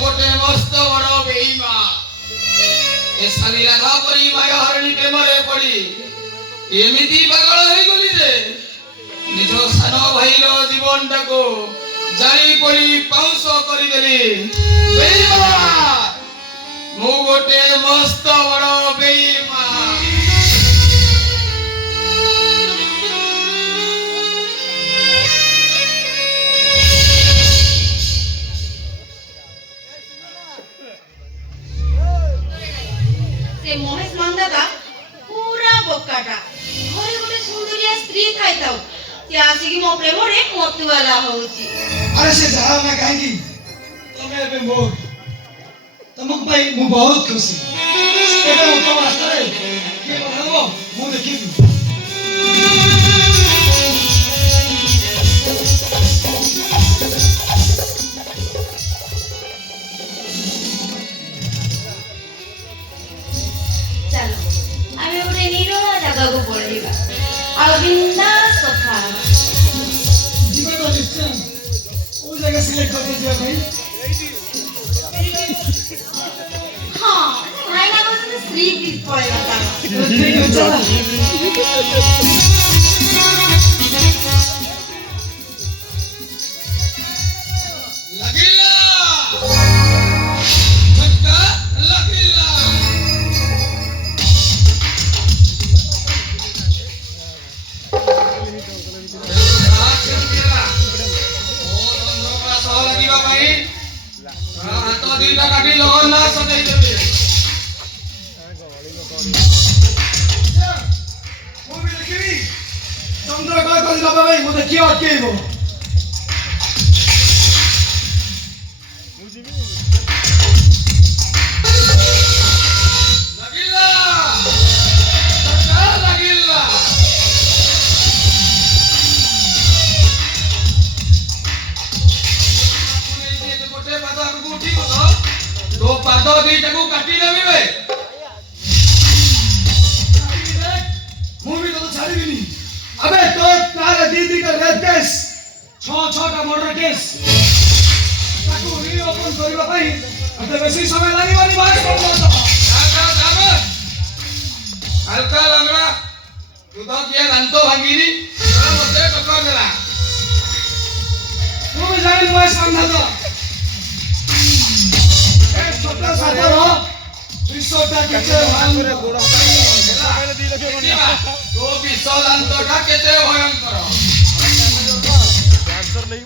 गोटे मस्त बड़ बेईमा ए साली राधा परी माया हरणी प्रेमरे पड़ी एमिति पागल होई गली जे निज सान भाईर जीवनटा को जाई पड़ी पाउस करी देली बेईमा मु गोटे मस्त बड़ बेईमा से महेश मंदाता पूरा बोकाटा घरे गोटे सुंदरिया स्त्री थाई थाउ से आसिकी मो प्रेम रे मतुवाला होउची अरे से जाओ ना कहेंगी तमे बे मोर तमक भाई मु बहुत खुशी एटा तो रास्ता रे के बनाबो मु देखिबी बिंदास कथा जीवन को निश्चय वो जगह सिलेक्ट कर दीजिए भाई हां भाई ना को स्त्री की पड़ेगा ता ठीक है चला लगिला झटका लगिला दीटा काटी लगन ना सदै देबे मु भी देखिबी चंद्र का कर दिला भाई मु देखियो अटकेइबो लगिला झटका लगिला गोटे पाद आगु उठी गलो तो पाद दीटा को काटी देबी बे मु भी तो छाड़ीबिनी अबे तो तार दीदी का रेप केस 6 टा मर्डर केस ताकू री ओपन करबा पई अते बेसी समय लागिबानी बात करबो जा हल्का लंगड़ा तू तो किया दांतो भांगीनी मते टक्कर देला तू भी जानी वाइस बंधा तो एक छोटा सा हो विश्वटा केते भांगरे गोड़ा तो विश्व दांतोटा केते भयंकर कैंसर नहीं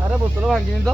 अरे बोतल भांगी तो